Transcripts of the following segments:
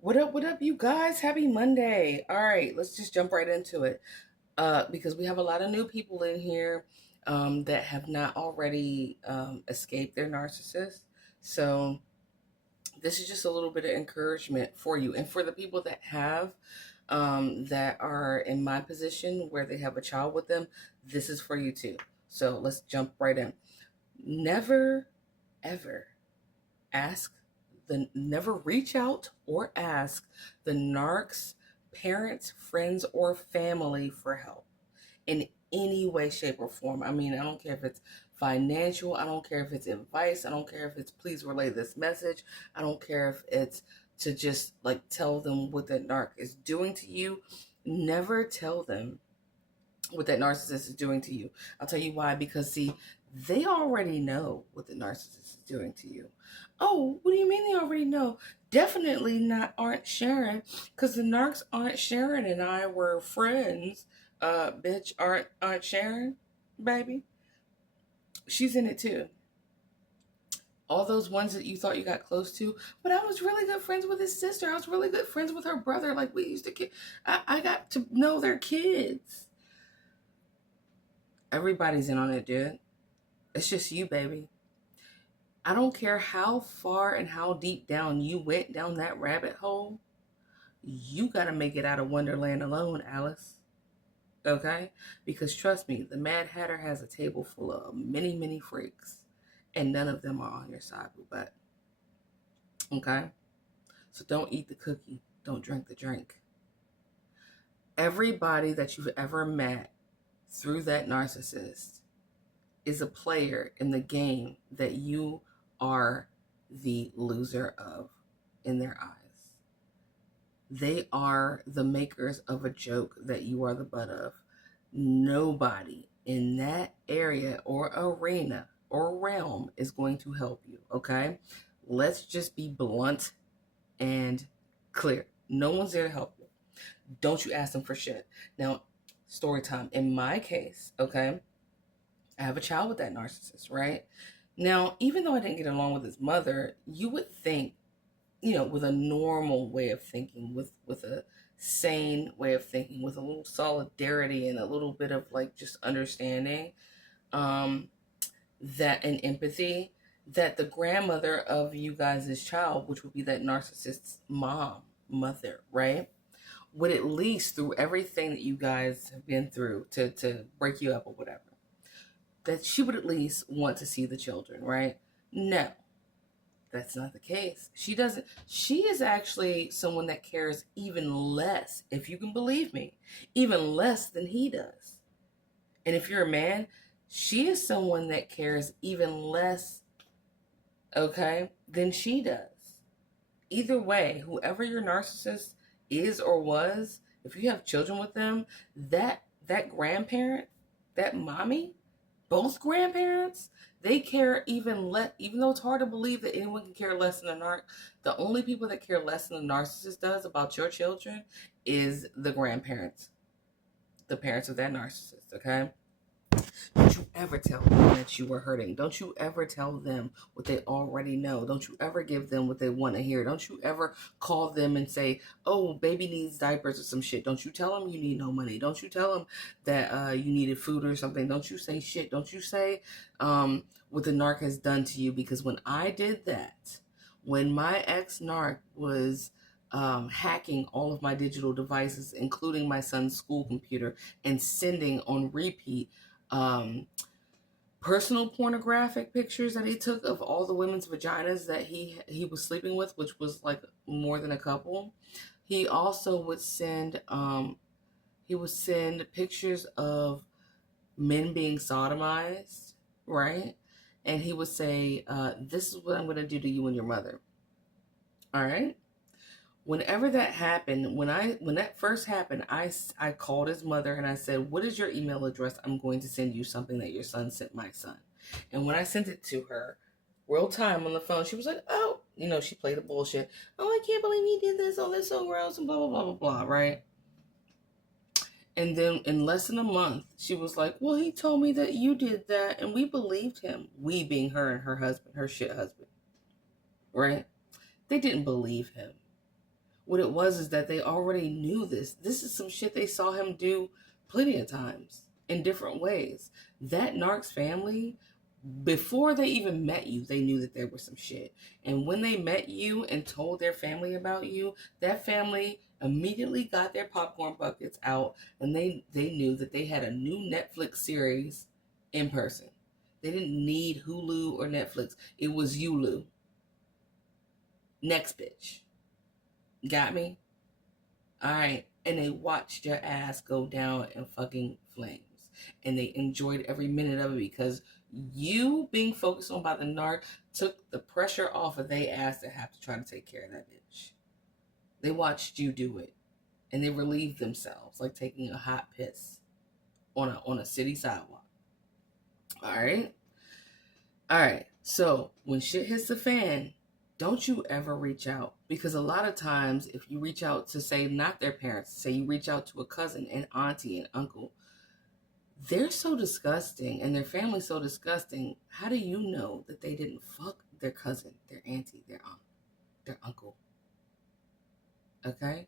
What up, you guys? Happy Monday. All right, let's just jump right into it. Because we have a lot of new people in here that have not already escaped their narcissist. So this is just a little bit of encouragement for you. And for the people that have, that are in my position where they have a child with them, this is for you too. So let's jump right in. Never, ever ask never reach out or ask the narc's parents, friends, or family for help in any way, shape, or form. I mean, I don't care if it's financial, I don't care if it's advice, I don't care if it's please relay this message, I don't care if it's to just like tell them what that narc is doing to you. Never tell them what that narcissist is doing to you. I'll tell you why. Because see, they already know what the narcissist is doing to you. Oh, what do you mean they already know? Definitely not aren't sharing, because the narcs aren't Sharon and I were friends. Bitch, aren't Sharon, baby. She's in it too. All those ones that you thought you got close to, but I was really good friends with his sister. I was really good friends with her brother. Like we used to get, I got to know their kids. Everybody's in on it, dude. It's just you, baby. I don't care how far and how deep down you went down that rabbit hole. You got to make it out of Wonderland alone, Alice. Okay? Because trust me, the Mad Hatter has a table full of many, many freaks. And none of them are on your side, but okay? So don't eat the cookie. Don't drink the drink. Everybody that you've ever met through that narcissist is a player in the game that you are the loser of in their eyes. They are the makers of a joke that you are the butt of. Nobody in that area or arena or realm is going to help you, okay? Let's just be blunt and clear. No one's there to help you. Don't you ask them for shit. Now, story time. In my case, okay, I have a child with that narcissist, right? Now, even though I didn't get along with his mother, you would think, with a normal way of thinking, with a sane way of thinking, with a little solidarity and a little bit of like just understanding, um, that and empathy, that the grandmother of you guys' child, which would be that narcissist's mother, right, would at least through everything that you guys have been through to break you up or whatever, that she would at least want to see the children, right? No, that's not the case. She doesn't. She is actually someone that cares even less, if you can believe me, even less than he does. And if you're a man, she is someone that cares even less, okay, than she does. Either way, whoever your narcissist is or was, if you have children with them, that grandparent, that mommy, both grandparents, they care even less. Even though it's hard to believe that anyone can care less than a narc, the only people that care less than a narcissist does about your children is the grandparents, the parents of that narcissist. Okay. Don't you ever tell them that you were hurting. Don't you ever tell them what they already know. Don't you ever give them what they want to hear. Don't you ever call them and say, oh, baby needs diapers or some shit. Don't you tell them you need no money. Don't you tell them that you needed food or something. Don't you say shit. Don't you say what the narc has done to you. Because when I did that, when my ex-narc was hacking all of my digital devices, including my son's school computer, and sending on repeat um, personal pornographic pictures that he took of all the women's vaginas that he was sleeping with, which was like more than a couple. He also would send pictures of men being sodomized, right? And he would say, "This is what I'm going to do to you and your mother." All right. Whenever that happened, when that first happened, I called his mother and I said, "What is your email address? I'm going to send you something that your son sent my son." And when I sent it to her, real time on the phone, she was like, "Oh, she played the bullshit. Oh, I can't believe he did this. Oh, that's so gross," and blah blah blah blah blah, right? And then in less than a month, she was like, "Well, he told me that you did that," and we believed him. We being her and her husband, her shit husband, right? They didn't believe him. What it was is that they already knew this. This is some shit they saw him do plenty of times in different ways. That NARCs family, before they even met you, they knew that there was some shit. And when they met you and told their family about you, that family immediately got their popcorn buckets out, and they knew that they had a new Netflix series in person. They didn't need Hulu or Netflix. It was Yulu. Next bitch. Got me? Alright. And they watched your ass go down in fucking flames. And they enjoyed every minute of it because you being focused on by the narc took the pressure off of they ass to have to try to take care of that bitch. They watched you do it. And they relieved themselves like taking a hot piss on a city sidewalk. Alright? Alright. So when shit hits the fan, don't you ever reach out. Because a lot of times, if you reach out to, say, not their parents, say you reach out to a cousin and auntie and uncle, they're so disgusting and their family's so disgusting. How do you know that they didn't fuck their cousin, their auntie, their aunt, their uncle? Okay?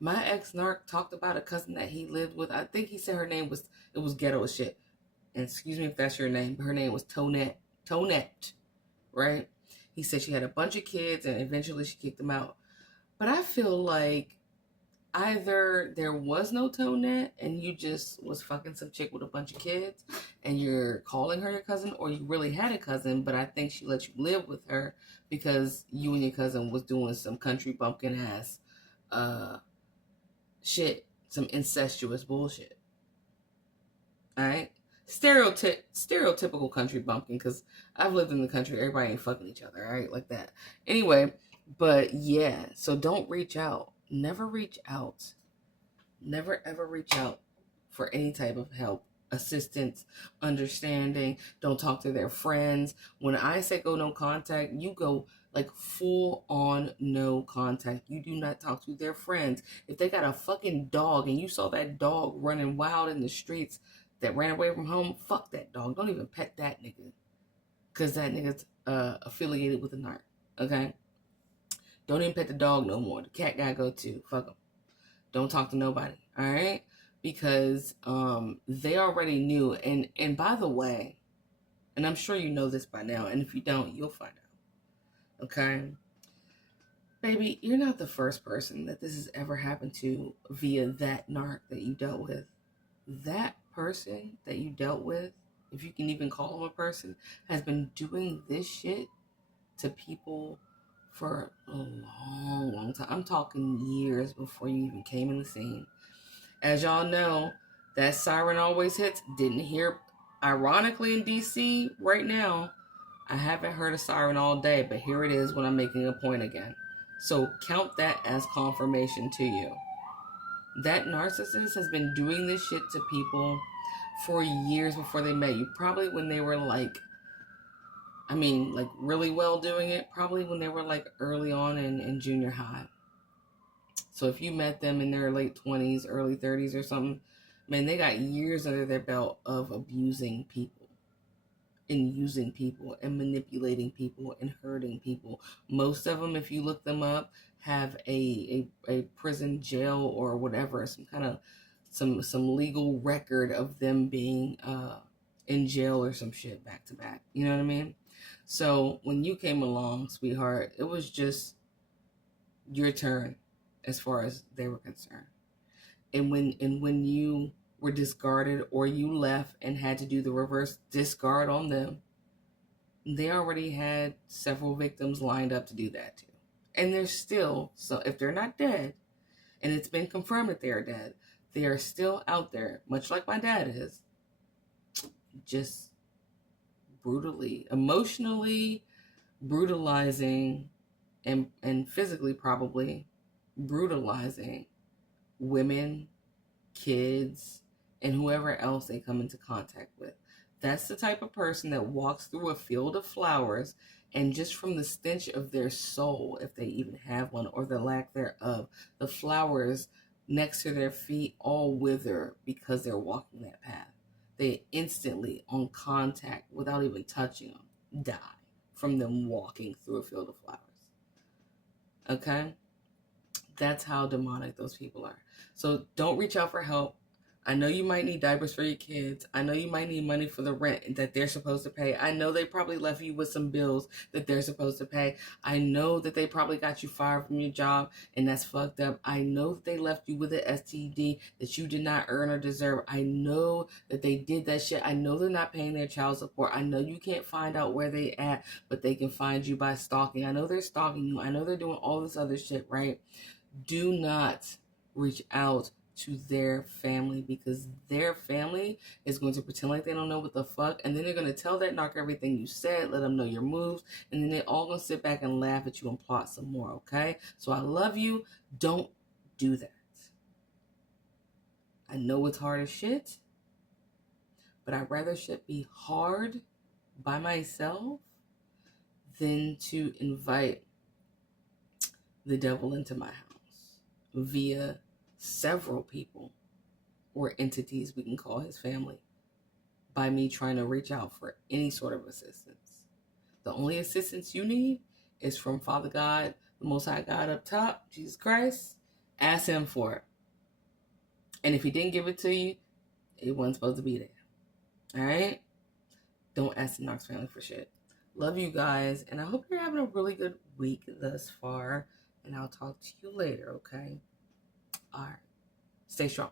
My ex-narc talked about a cousin that he lived with. I think he said her name was, it was ghetto as shit. And excuse me if that's your name, but her name was Tonette, right? He said she had a bunch of kids and eventually she kicked them out. But I feel like either there was no Tonette and you just was fucking some chick with a bunch of kids and you're calling her your cousin, or you really had a cousin, but I think she let you live with her because you and your cousin was doing some country bumpkin ass shit, some incestuous bullshit. All right? Stereotypical country bumpkin, because I've lived in the country, everybody ain't fucking each other, all right, like that. Anyway, but yeah, so don't reach out. Never reach out. Never ever reach out for any type of help, assistance, understanding. Don't talk to their friends. When I say go no contact, you go like full on no contact. You do not talk to their friends. If they got a fucking dog and you saw that dog running wild in the streets that ran away from home, fuck that dog. Don't even pet that nigga, because that nigga's affiliated with a narc. Okay? Don't even pet the dog no more. The cat gotta go too. Fuck him. Don't talk to nobody. All right? Because they already knew. And by the way, and I'm sure you know this by now, and if you don't, you'll find out. Okay? Baby, you're not the first person that this has ever happened to via that narc that you dealt with. That person that you dealt with, if you can even call him a person, has been doing this shit to people for a long, long time. I'm talking years before you even came in the scene. As y'all know, that siren always hits. Didn't hear, ironically, in DC right now, I haven't heard a siren all day, but here it is when I'm making a point again. So count that as confirmation to you. That narcissist has been doing this shit to people for years before they met you. Probably when they were like really well doing it. Probably when they were like early on in junior high. So if you met them in their late 20s, early 30s or something, man, they got years under their belt of abusing people and using people and manipulating people and hurting people. Most of them, if you look them up, have a prison, jail, or whatever, some kind of some legal record of them being in jail or some shit back to back. You know what I mean? So when you came along, sweetheart, it was just your turn as far as they were concerned. And when you were discarded or you left and had to do the reverse discard on them, they already had several victims lined up to do that too. And they're still, so if they're not dead, and it's been confirmed that they are dead, they are still out there, much like my dad is, just brutally, emotionally brutalizing and physically probably brutalizing women, kids, and whoever else they come into contact with. That's the type of person that walks through a field of flowers, and just from the stench of their soul, if they even have one, or the lack thereof, the flowers next to their feet all wither because they're walking that path. They instantly, on contact, without even touching them, die from them walking through a field of flowers. Okay? That's how demonic those people are. So don't reach out for help. I know you might need diapers for your kids. I know you might need money for the rent that they're supposed to pay. I know they probably left you with some bills that they're supposed to pay. I know that they probably got you fired from your job, and that's fucked up. I know that they left you with an STD that you did not earn or deserve. I know that they did that shit. I know they're not paying their child support. I know you can't find out where they at, but they can find you by stalking. I know they're stalking you. I know they're doing all this other shit, right? Do not reach out to their family, because their family is going to pretend like they don't know what the fuck, and then they're going to tell that narc everything you said, let them know your moves, and then they're all going to sit back and laugh at you and plot some more, okay? So I love you. Don't do that. I know it's hard as shit, but I'd rather shit be hard by myself than to invite the devil into my house via several people or entities we can call his family by me trying to reach out for any sort of assistance. The only assistance you need is from Father God, the Most High God up top, Jesus Christ. Ask him for it. And if he didn't give it to you, it wasn't supposed to be there. All right? Don't ask the Knox family for shit. Love you guys, and I hope you're having a really good week thus far, and I'll talk to you later, okay? All right. Stay strong.